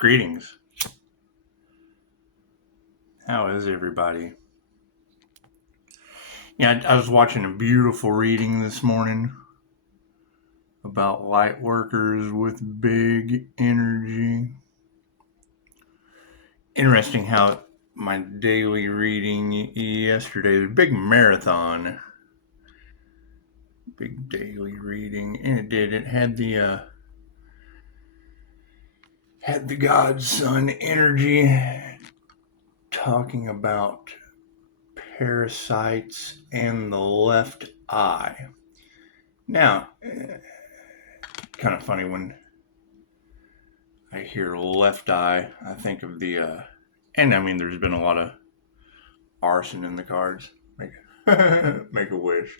Greetings. How is everybody? Yeah, I was watching a beautiful reading this morning about light workers with big energy. Interesting how my daily reading yesterday, the big marathon, big daily reading, and it had the Godson energy talking about parasites and the left eye. Now, kind of funny when I hear left eye, I think of the, and I mean, there's been a lot of arson in the cards. Make a wish.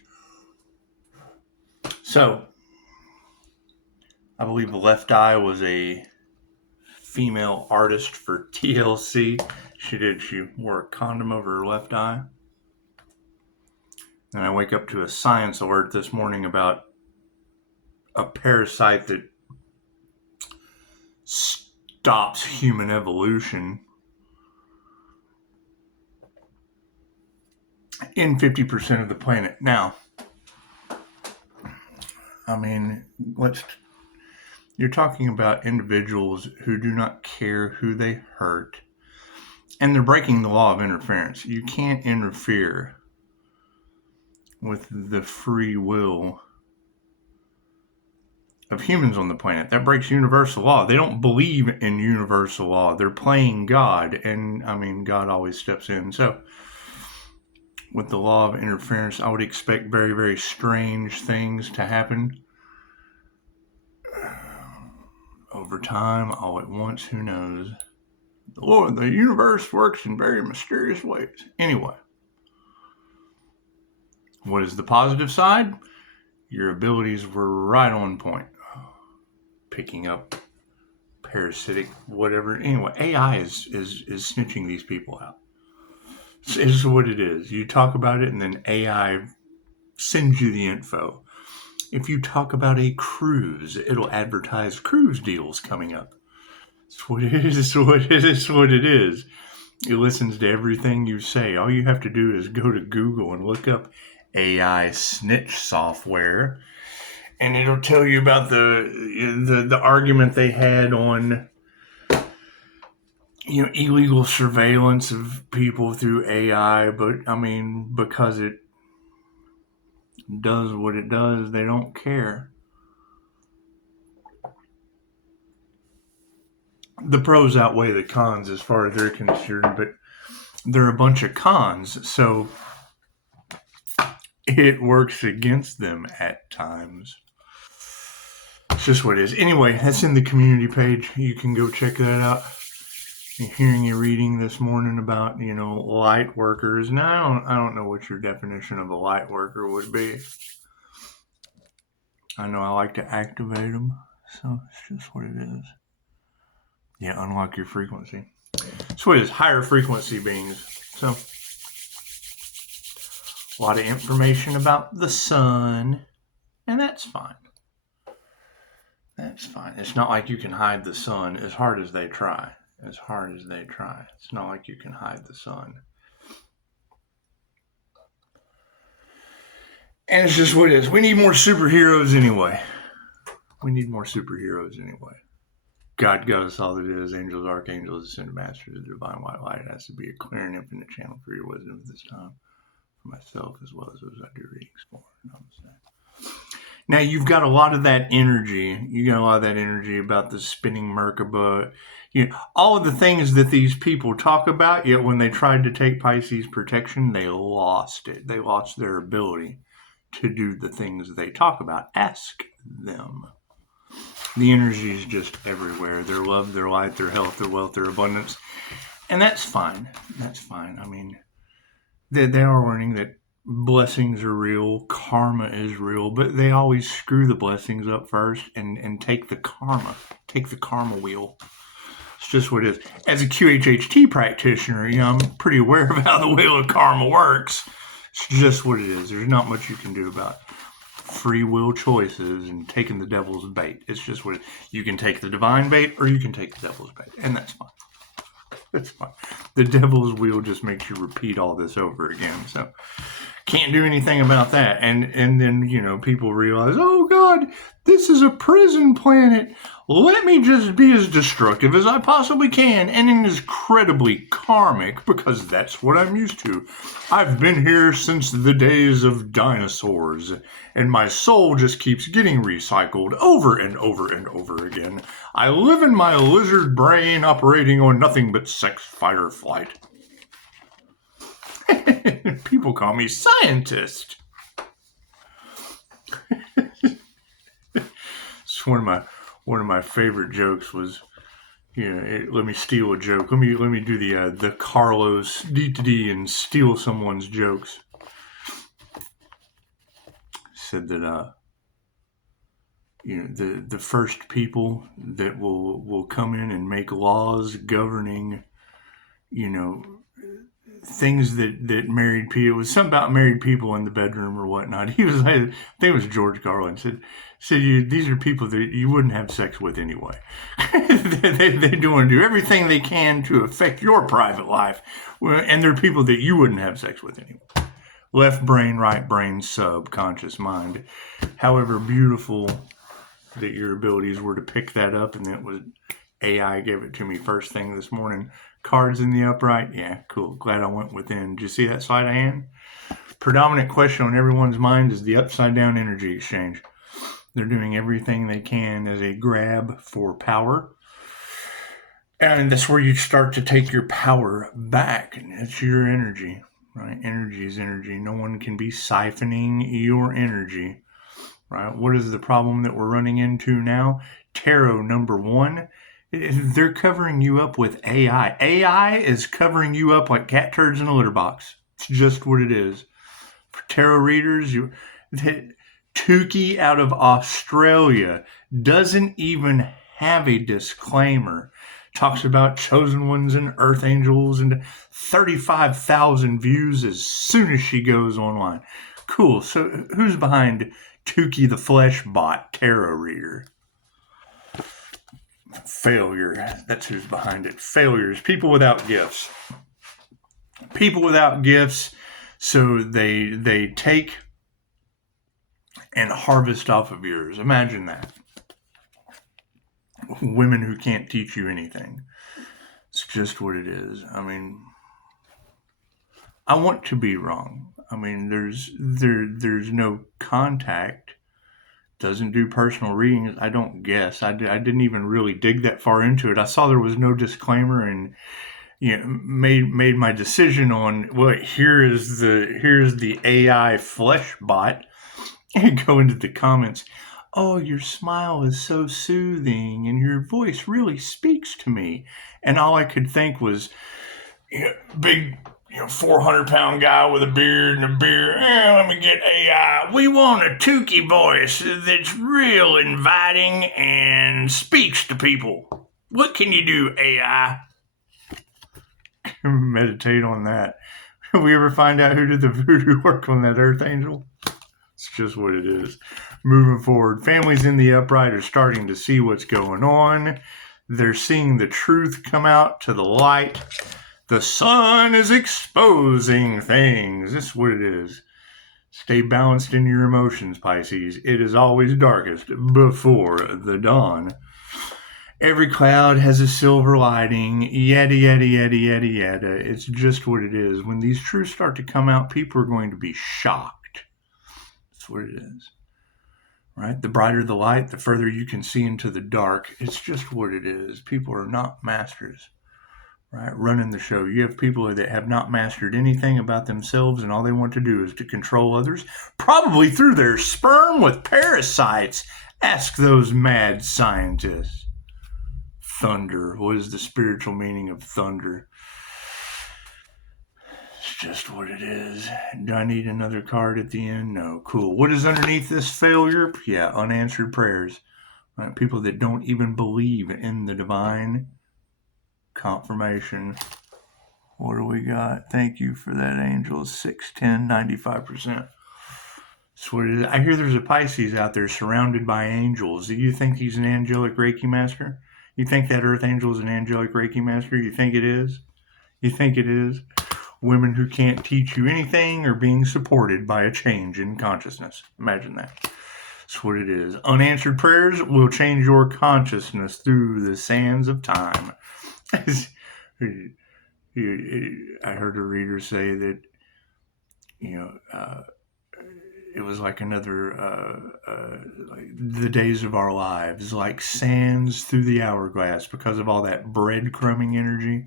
So, I believe Left Eye was a female artist for TLC. She wore a condom over her left eye. And I wake up to a science alert this morning about a parasite that stops human evolution in 50% of the planet. Now, I mean, you're talking about individuals who do not care who they hurt, and they're breaking the law of interference. You can't interfere with the free will of humans on the planet. That breaks universal law. They don't believe in universal law. They're playing God, and I mean, God always steps in. So, with the law of interference, I would expect very, very strange things to happen. Over time, all at once, who knows? The universe works in very mysterious ways. Anyway, what is the positive side? Your abilities were right on point. Picking up parasitic whatever. Anyway, AI is snitching these people out. It's what it is. You talk about it and then AI sends you the info. If you talk about a cruise, it'll advertise cruise deals coming up. It's what it is. What it is. It listens to everything you say. All you have to do is go to Google and look up AI snitch software, and it'll tell you about the argument they had on illegal surveillance of people through AI. But I mean, because it does what it does, they don't care. The pros outweigh the cons as far as they're concerned, but there are a bunch of cons, so it works against them at times. It's just what it is. Anyway, that's in the community page. You can go check that out. I'm hearing a reading this morning about, light workers. Now, I don't know what your definition of a light worker would be. I know I like to activate them, so it's just what it is. Yeah, unlock your frequency. That's what it is, higher frequency beings. So, a lot of information about the sun, and that's fine. That's fine. It's not like you can hide the sun as hard as they try. It's not like you can hide the sun. And it's just what it is. We need more superheroes anyway. God got us all that is. Angels, archangels, ascended masters, the divine white light. It has to be a clear and infinite channel for your wisdom at this time. For myself as well as those I do readings for. Namaste. Now, you've got a lot of that energy. You got a lot of that energy about the spinning Merkaba. All of the things that these people talk about, yet when they tried to take Pisces protection, they lost it. They lost their ability to do the things they talk about. Ask them. The energy is just everywhere. Their love, their light, their health, their wealth, their abundance. And that's fine. I mean, they are learning that blessings are real, karma is real, but they always screw the blessings up first and take the karma wheel. It's just what it is. As a QHHT practitioner, I'm pretty aware of how the wheel of karma works. It's just what it is. There's not much you can do about it. free will choices and taking the devil's bait. It's just what you can take the divine bait or you can take the devil's bait, and that's fine. That's fine. The devil's wheel just makes you repeat all this over again. So can't do anything about that. And then, you know, people realize, oh God, this is a prison planet. Let me just be as destructive as I possibly can, and incredibly karmic, because that's what I'm used to. I've been here since the days of dinosaurs, and my soul just keeps getting recycled over and over and over again. I live in my lizard brain operating on nothing but sex, fight, or flight. People call me scientist. It's one of my favorite jokes was, you know, let me steal a joke. Let me do the Carlos D and steal someone's jokes. Said that you know, the first people that will come in and make laws governing, you know, things that married people. It was something about married people in the bedroom or whatnot. He was like, I think it was George Carlin said these are people that you wouldn't have sex with anyway. they do want to do everything they can to affect your private life, and they're people that you wouldn't have sex with anyway. Left brain, right brain, subconscious mind. However beautiful that your abilities were to pick that up, and that was AI gave it to me first thing this morning. Cards in the upright, yeah, cool. Glad I went within. Did you see that sleight of hand? Predominant question on everyone's mind is the upside down energy exchange. They're doing everything they can as a grab for power. And that's where you start to take your power back. And it's your energy, right? Energy is energy. No one can be siphoning your energy, right? What is the problem that we're running into now? Tarot number 1. They're covering you up with AI. AI is covering you up like cat turds in a litter box. It's just what it is. For tarot readers, Tukey out of Australia doesn't even have a disclaimer. Talks about chosen ones and earth angels and 35,000 views as soon as she goes online. Cool. So who's behind Tukey the Flesh Bot tarot reader? Failure. That's who's behind it. Failures. People without gifts. People without gifts. So they take and harvest off of yours. Imagine that. Women who can't teach you anything. It's just what it is. I mean, I want to be wrong. I mean, there's no contact. Doesn't do personal readings. I don't guess. I didn't even really dig that far into it. I saw there was no disclaimer, and you know, made my decision on here's the AI flesh bot, and go into the comments. Oh, your smile is so soothing, and your voice really speaks to me. And all I could think was, big 400-pound guy with a beard and a beer. Let me get AI. We want a Tukey voice that's real inviting and speaks to people. What can you do, AI? Meditate on that. We ever find out who did the voodoo work on that earth angel? It's just what it is. Moving forward, families in the upright are starting to see what's going on. They're seeing the truth come out to the light. The sun is exposing things. This is what it is. Stay balanced in your emotions, Pisces. It is always darkest before the dawn. Every cloud has a silver lining. Yada, yada, yada, yada, yada. It's just what it is. When these truths start to come out, people are going to be shocked. That's what it is. Right? The brighter the light, the further you can see into the dark. It's just what it is. People are not masters. Right, running the show. You have people that have not mastered anything about themselves, and all they want to do is to control others, probably through their sperm with parasites. Ask those mad scientists. Thunder. What is the spiritual meaning of thunder? It's just what it is. Do I need another card at the end? No. Cool. What is underneath this failure? Yeah, unanswered prayers. Right? People that don't even believe in the divine. Confirmation. What do we got? Thank you for that, angel. 610, 95%. That's what it is. I hear there's a Pisces out there surrounded by angels. Do you think he's an angelic Reiki master? You think that Earth Angel is an angelic Reiki master? You think it is? You think it is? Women who can't teach you anything are being supported by a change in consciousness. Imagine that. That's what it is. Unanswered prayers will change your consciousness through the sands of time. I heard a reader say that, it was like another, like the days of our lives, like sands through the hourglass because of all that breadcrumbing energy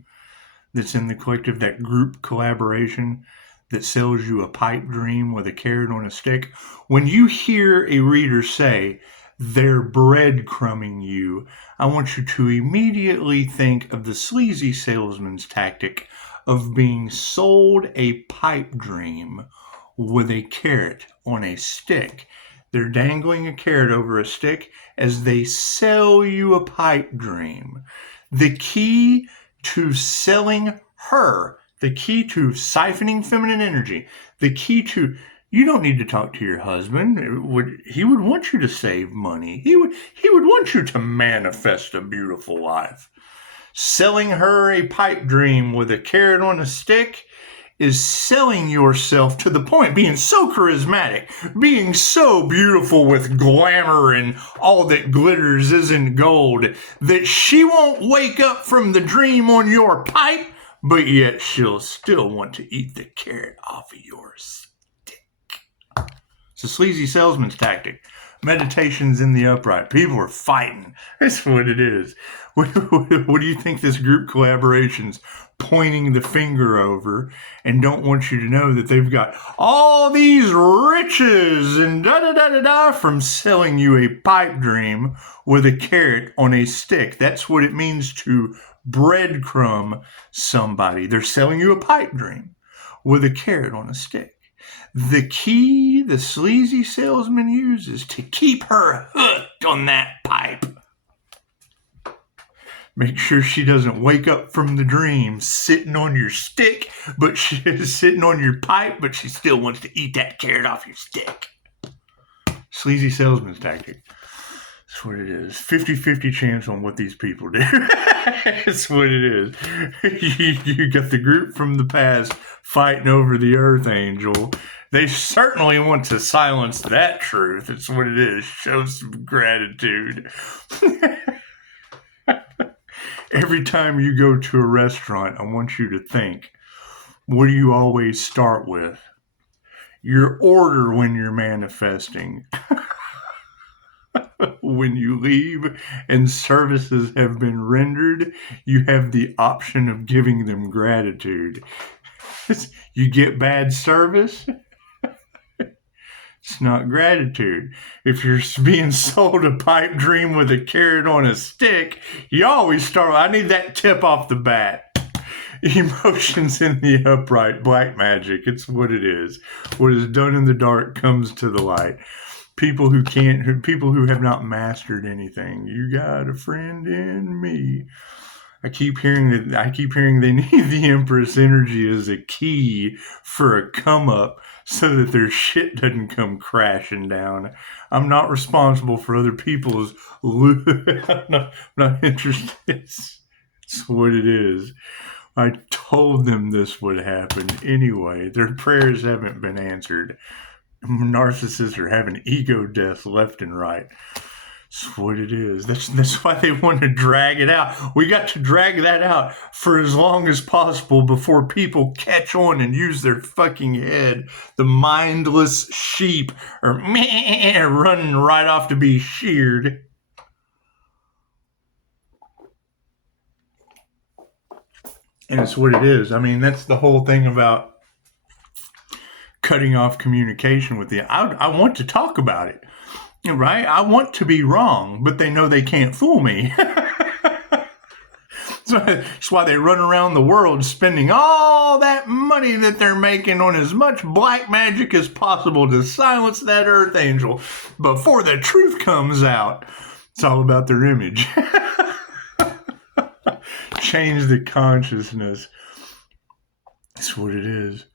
that's in the collective, that group collaboration that sells you a pipe dream with a carrot on a stick. When you hear a reader say they're breadcrumbing you, I want you to immediately think of the sleazy salesman's tactic of being sold a pipe dream with a carrot on a stick. They're dangling a carrot over a stick as they sell you a pipe dream. The key to selling her, the key to siphoning feminine energy, the key to, you don't need to talk to your husband. He would want you to save money. He would want you to manifest a beautiful life. Selling her a pipe dream with a carrot on a stick is selling yourself to the point, being so charismatic, being so beautiful with glamour and all that glitters isn't gold, that she won't wake up from the dream on your pipe, but yet she'll still want to eat the carrot off of your stick. It's a sleazy salesman's tactic. Meditation's in the upright. People are fighting. That's what it is. What do you think this group collaboration's pointing the finger over and don't want you to know that they've got all these riches and da-da-da-da-da from selling you a pipe dream with a carrot on a stick? That's what it means to breadcrumb somebody. They're selling you a pipe dream with a carrot on a stick. The key the sleazy salesman uses to keep her hooked on that pipe. Make sure she doesn't wake up from the dream sitting on your stick, but she's sitting on your pipe, but she still wants to eat that carrot off your stick. Sleazy salesman's tactic. That's what it is. 50-50 chance on what these people do. That's what it is. You got the group from the past fighting over the Earth Angel. They certainly want to silence that truth. It's what it is. Show some gratitude. Every time you go to a restaurant, I want you to think, what do you always start with? Your order when you're manifesting. When you leave and services have been rendered, you have the option of giving them gratitude. You get bad service, it's not gratitude. If you're being sold a pipe dream with a carrot on a stick, you always start, I need that tip off the bat. Emotions in the upright, black magic. It's what it is. What is done in the dark comes to the light. People who have not mastered anything. You got a friend in me. I keep hearing they need the Empress energy as a key for a come up so that their shit doesn't come crashing down. I'm not responsible for other people's I'm not interested. It's what it is. I told them this would happen anyway. Their prayers haven't been answered. Narcissists are having ego deaths left and right. That's what it is. That's why they want to drag it out. We got to drag that out for as long as possible before people catch on and use their fucking head. The mindless sheep are running right off to be sheared. And it's what it is. I mean, that's the whole thing about cutting off communication with you. I want to talk about it, right? I want to be wrong, but they know they can't fool me. So that's why they run around the world spending all that money that they're making on as much black magic as possible to silence that Earth Angel before the truth comes out. It's all about their image. Change the consciousness. That's what it is.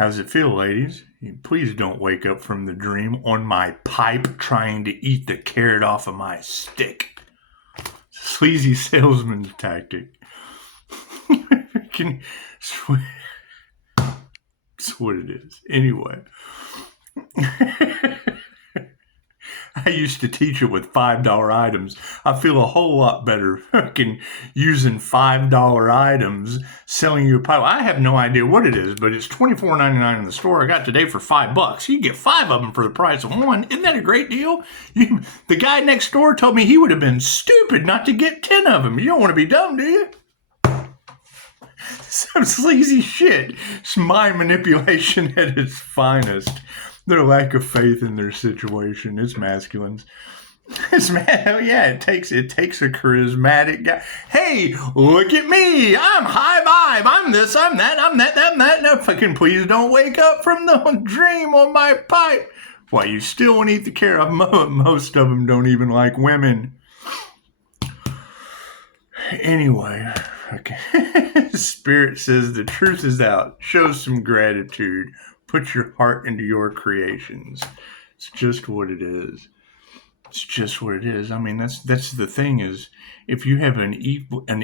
How's it feel, ladies? Please don't wake up from the dream on my pipe trying to eat the carrot off of my stick. Sleazy salesman's tactic. That's what it is. Anyway. I used to teach it with $5 items. I feel a whole lot better fucking using $5 items, selling you a pipe. I have no idea what it is, but it's $24.99 in the store. I got today for $5. You get 5 of them for the price of one. Isn't that a great deal? The guy next door told me he would have been stupid not to get 10 of them. You don't want to be dumb, do you? Some sleazy shit. It's mind manipulation at its finest. Their lack of faith in their situation. It's masculines. It takes a charismatic guy. Hey, look at me. I'm high vibe. I'm this, I'm that, I'm that, I'm that. No, fucking please don't wake up from the dream on my pipe. Why, you still won't eat the carrot. Most of them don't even like women. Anyway, okay. Spirit says the truth is out. Show some gratitude. Put your heart into your creations. It's just what it is. It's just what it is. I mean, that's the thing is, if you have an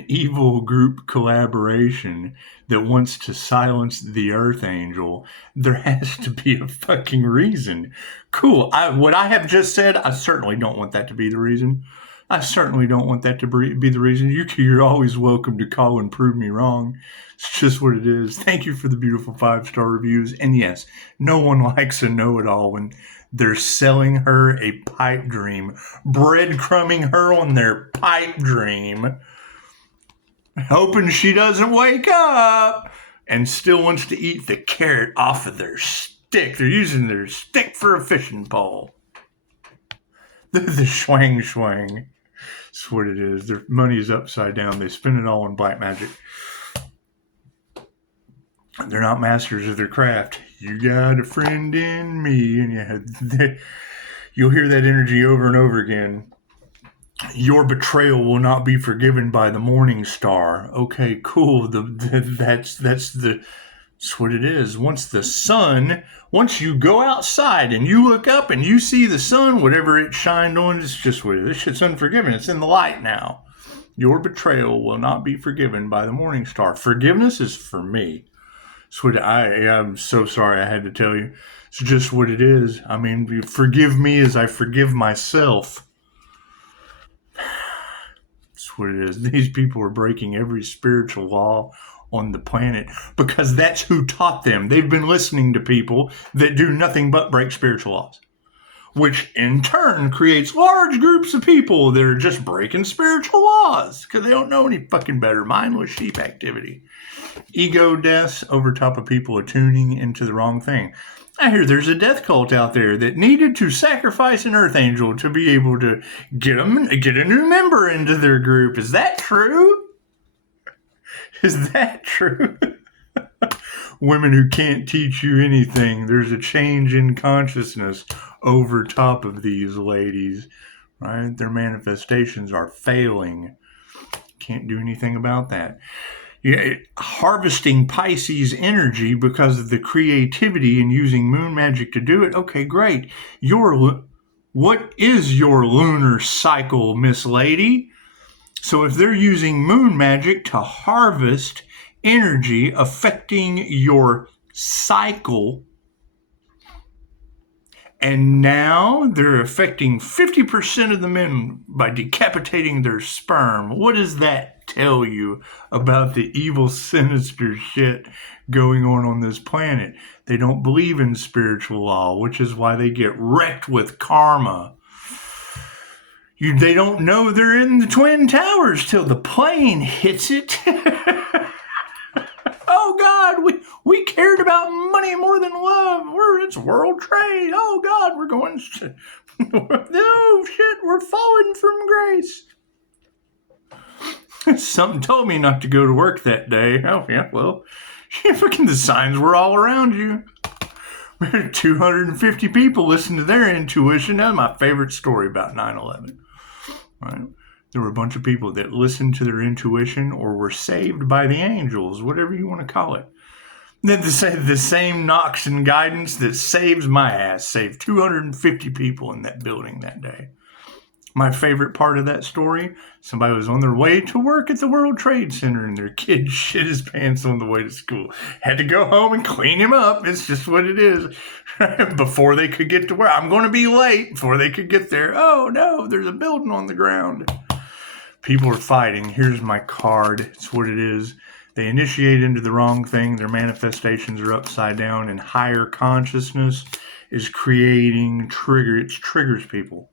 evil group collaboration that wants to silence the Archangel, there has to be a fucking reason. Cool. What I have just said, I certainly don't want that to be the reason. I certainly don't want that to be the reason. You're always welcome to call and prove me wrong. It's just what it is. Thank you for the beautiful 5-star reviews. And yes, no one likes a know-it-all when they're selling her a pipe dream, breadcrumbing her on their pipe dream, hoping she doesn't wake up and still wants to eat the carrot off of their stick. They're using their stick for a fishing pole. The swang. That's what it is. Their money is upside down. They spend it all on black magic. They're not masters of their craft. You got a friend in me. And you'll hear that energy over and over again. Your betrayal will not be forgiven by the morning star. Okay, cool. That's what it is. Once you go outside and you look up and you see the sun, whatever it shined on, it's just what it is. This shit's unforgiven. It's in the light now. Your betrayal will not be forgiven by the morning star. Forgiveness is for me. I'm so sorry I had to tell you. It's just what it is. I mean, forgive me as I forgive myself. That's what it is. These people are breaking every spiritual law on the planet because that's who taught them. They've been listening to people that do nothing but break spiritual laws, which in turn creates large groups of people that are just breaking spiritual laws because they don't know any fucking better. Mindless sheep activity. Ego deaths over top of people attuning into the wrong thing. I hear there's a death cult out there that needed to sacrifice an Archangel to be able to get a new member into their group. Is that true? Is that true? Women who can't teach you anything. There's a change in consciousness over top of these ladies, right? Their manifestations are failing. Can't do anything about that. Yeah, harvesting Pisces energy because of the creativity and using moon magic to do it. Okay, great. What is your lunar cycle, Miss Lady? So if they're using moon magic to harvest energy affecting your cycle, and now they're affecting 50% of the men by decapitating their sperm, what does that tell you about the evil, sinister shit going on this planet? They don't believe in spiritual law, which is why they get wrecked with karma. They don't know they're in the Twin Towers till the plane hits it. Oh God, we cared about money more than love. It's world trade. Oh God, we're going. No shit, we're falling from grace. Something told me not to go to work that day. Oh yeah, well, fucking the signs were all around you. 250 people listened to their intuition. That's my favorite story about 9/11. Right? There were a bunch of people that listened to their intuition or were saved by the angels, whatever you want to call it. The same knocks and guidance that saves my ass saved 250 people in that building that day. My favorite part of that story, somebody was on their way to work at the World Trade Center and their kid shit his pants on the way to school. Had to go home and clean him up. It's just what it is. Before they could get to work. I'm going to be late before they could get there. Oh, no, there's a building on the ground. People are fighting. Here's my card. It's what it is. They initiate into the wrong thing. Their manifestations are upside down, and higher consciousness is creating it triggers people.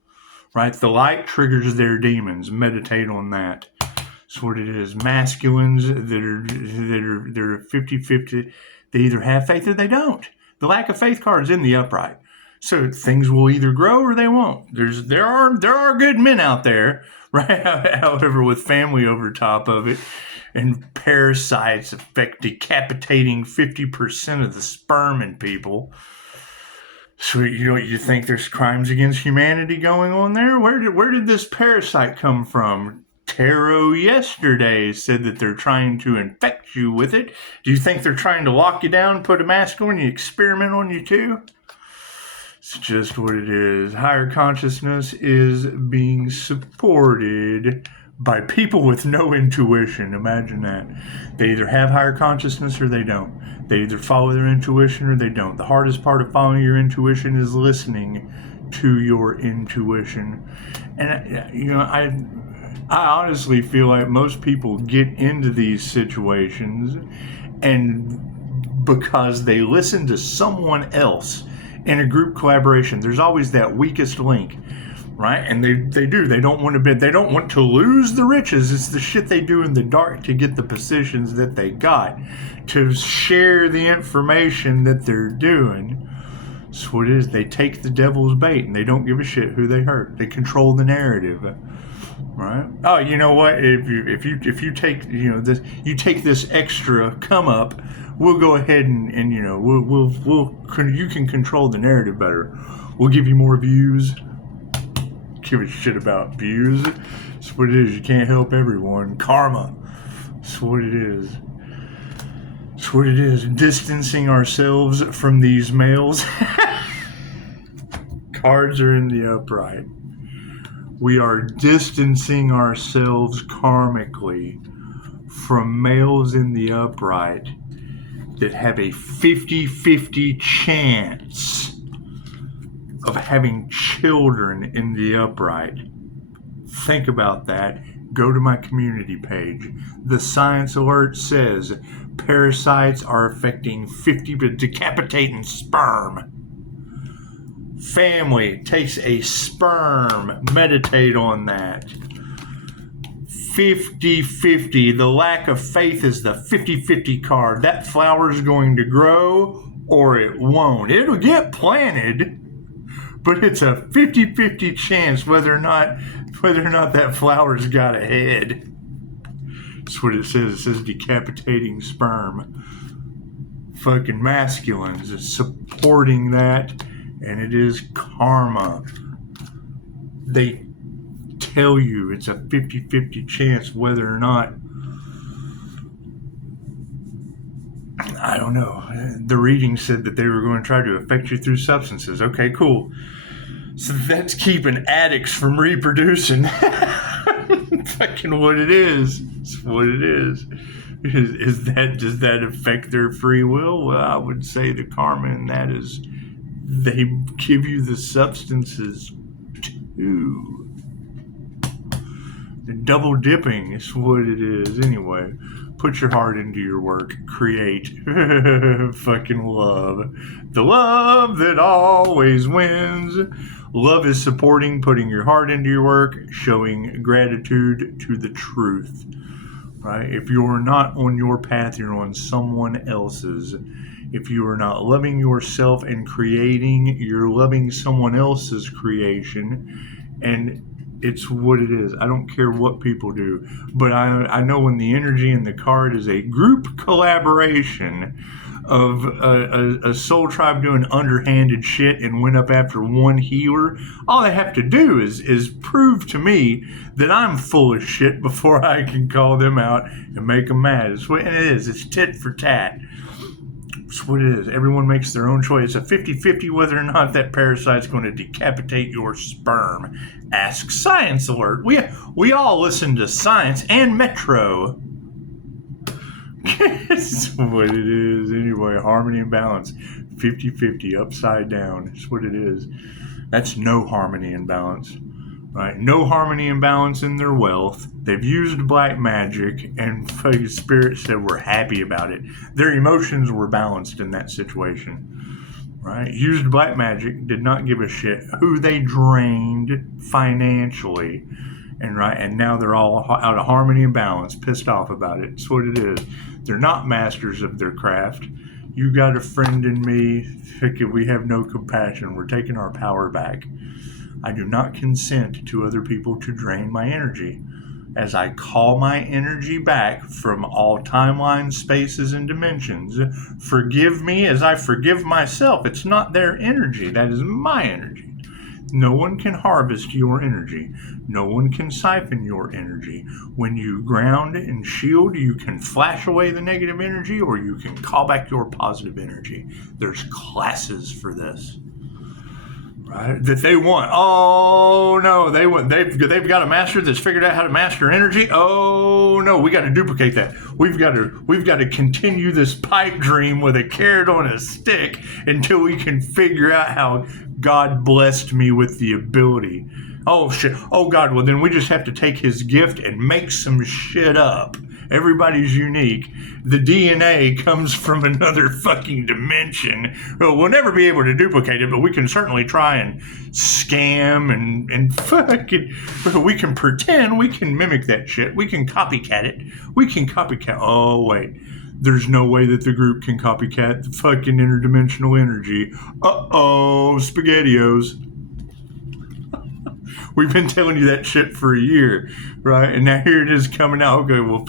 Right? The light triggers their demons. Meditate on that. That's what it is. Masculines that are 50-50, they either have faith or they don't. The lack of faith card is in the upright. So things will either grow or they won't. There are good men out there, right? However, with family over top of it, and parasites affect decapitating 50% of the sperm in people. So you think there's crimes against humanity going on there? Where did this parasite come from? Tarot yesterday said that they're trying to infect you with it. Do you think they're trying to lock you down, put a mask on you, experiment on you too? It's just what it is. Higher consciousness is being supported by people with no intuition. Imagine that. They either have higher consciousness or they don't. They either follow their intuition or they don't. The hardest part of following your intuition is listening to your intuition. And, I honestly feel like most people get into these situations and because they listen to someone else in a group collaboration. There's always that weakest link. Right? And they don't want to lose the riches. It's the shit they do in the dark to get the positions that they got, to share the information that they're doing. That's what it is. They take the devil's bait and they don't give a shit who they hurt. They control the narrative. Right? Oh, you know what? If you take this, you take this extra come up, we'll go ahead and you can control the narrative better. We'll give you more views. Give a shit about views. That's what it is. You can't help everyone. Karma. That's what it is. That's what it is. Distancing ourselves from these males. Cards are in the upright. We are distancing ourselves karmically from males in the upright that have a 50-50 chance of having children in the upright. Think about that. Go to my community page. The science alert says parasites are affecting 50% decapitating sperm. Family takes a sperm. Meditate on that. 50-50. The lack of faith is the 50-50 card. That flower is going to grow or it won't. It'll get planted. But it's a 50-50 chance whether or not that flower's got a head. That's what it says. It says decapitating sperm. Fucking masculines is supporting that, and it is karma. They tell you it's a 50-50 chance whether or not. I don't know. The reading said that they were going to try to affect you through substances. Okay, cool. So that's keeping addicts from reproducing. Fucking what it is. It's what it is. Does that affect their free will? Well, I would say the karma in that is they give you the substances too. The double dipping is what it is. Anyway, put your heart into your work. Create. Fucking love. The love that always wins. Love is supporting, putting your heart into your work, showing gratitude to the truth. Right? If you're not on your path, you're on someone else's. If you are not loving yourself and creating, you're loving someone else's creation. And it's what it is. I don't care what people do. But I know when the energy in the card is a group collaboration of a soul tribe doing underhanded shit and went up after one healer, all they have to do is prove to me that I'm full of shit before I can call them out and make them mad. It's what it is. It's tit for tat. That's what it is. Everyone makes their own choice. It's a 50-50 whether or not that parasite's going to decapitate your sperm. Ask Science Alert. We all listen to Science and Metro. That's what it is. Anyway, harmony and balance. 50-50, upside down. That's what it is. That's no harmony and balance. Right? No harmony and balance in their wealth. They've used black magic, and fucking Spirit said we're happy about it. Their emotions were balanced in that situation. Right? Used black magic, did not give a shit who they drained financially. And now they're all out of harmony and balance, pissed off about it. That's what it is. They're not masters of their craft. You got a friend in me. We have no compassion. We're taking our power back. I do not consent to other people to drain my energy. As I call my energy back from all timelines, spaces, and dimensions, forgive me as I forgive myself. It's not their energy. That is my energy. No one can harvest your energy. No one can siphon your energy. When you ground and shield, you can flash away the negative energy or you can call back your positive energy. There's classes for this. Right? That they want. Oh no, they've got a master that's figured out how to master energy. Oh no, we got to duplicate that. We've got to continue this pipe dream with a carrot on a stick until we can figure out how God blessed me with the ability. Oh shit. Oh God. Well then we just have to take his gift and make some shit up. Everybody's unique. The DNA comes from another fucking dimension. Well, we'll never be able to duplicate it, but we can certainly try and scam and fucking... We can pretend, we can mimic that shit. We can copycat it. We can copycat... Oh, wait. There's no way that the group can copycat the fucking interdimensional energy. Uh-oh, SpaghettiOs. We've been telling you that shit for a year, right? And now here it is coming out. Okay, well,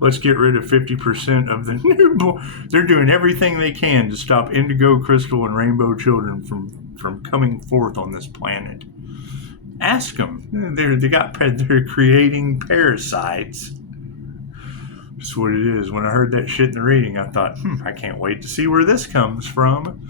let's get rid of 50% of the newborn. They're doing everything they can to stop indigo, crystal, and rainbow children from coming forth on this planet. Ask them. They're creating parasites. That's what it is. When I heard that shit in the reading, I thought, I can't wait to see where this comes from.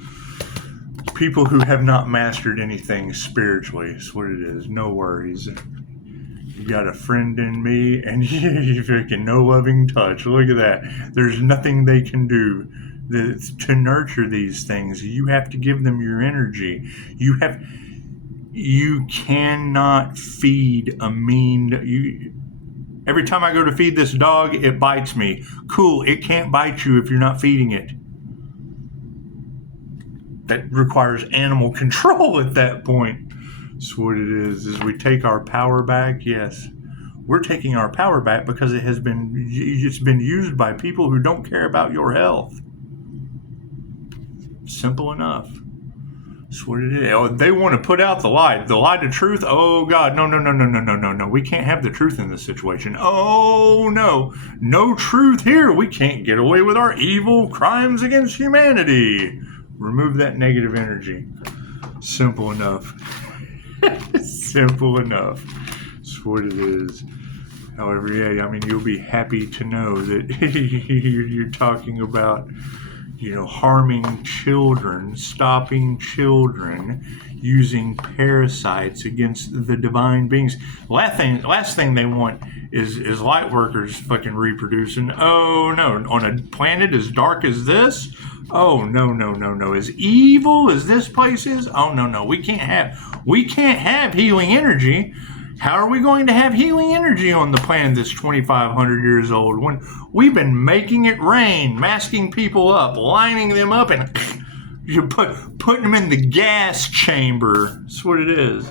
People who have not mastered anything spiritually. That's what it is. No worries. You got a friend in me, and you freaking no loving touch. Look at that. There's nothing they can do to nurture these things. You have to give them your energy. You cannot feed a mean... Every time I go to feed this dog, it bites me. Cool, it can't bite you if you're not feeding it. That requires animal control at that point. That's what it is we take our power back. Yes, we're taking our power back because it's been used by people who don't care about your health. Simple enough. That's what it is. Oh, they want to put out the lie to truth. Oh God, no. We can't have the truth in this situation. Oh no truth here. We can't get away with our evil crimes against humanity. Remove that negative energy. Simple enough. Simple enough. That's what it is. However, yeah, I mean, you'll be happy to know that you're talking about, harming children, stopping children, using parasites against the divine beings. Last thing they want is light workers fucking reproducing. Oh no, on a planet as dark as this? Oh no. As evil as this place is? Oh no. We can't have healing energy. How are we going to have healing energy on the planet that's 2,500 years old when we've been making it rain, masking people up, lining them up, and putting them in the gas chamber? That's what it is.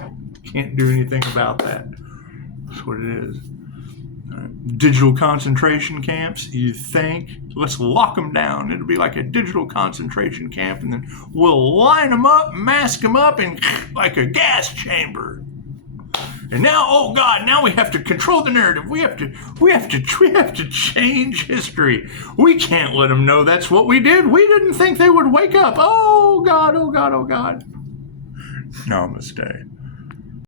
Can't do anything about that. That's what it is. Digital concentration camps, you think? Let's lock them down. It'll be like a digital concentration camp, and then we'll line them up, mask them up, and like a gas chamber. And now, oh God, now we have to control the narrative. We have to change history. We can't let them know that's what we did. We didn't think they would wake up. Oh God. Namaste.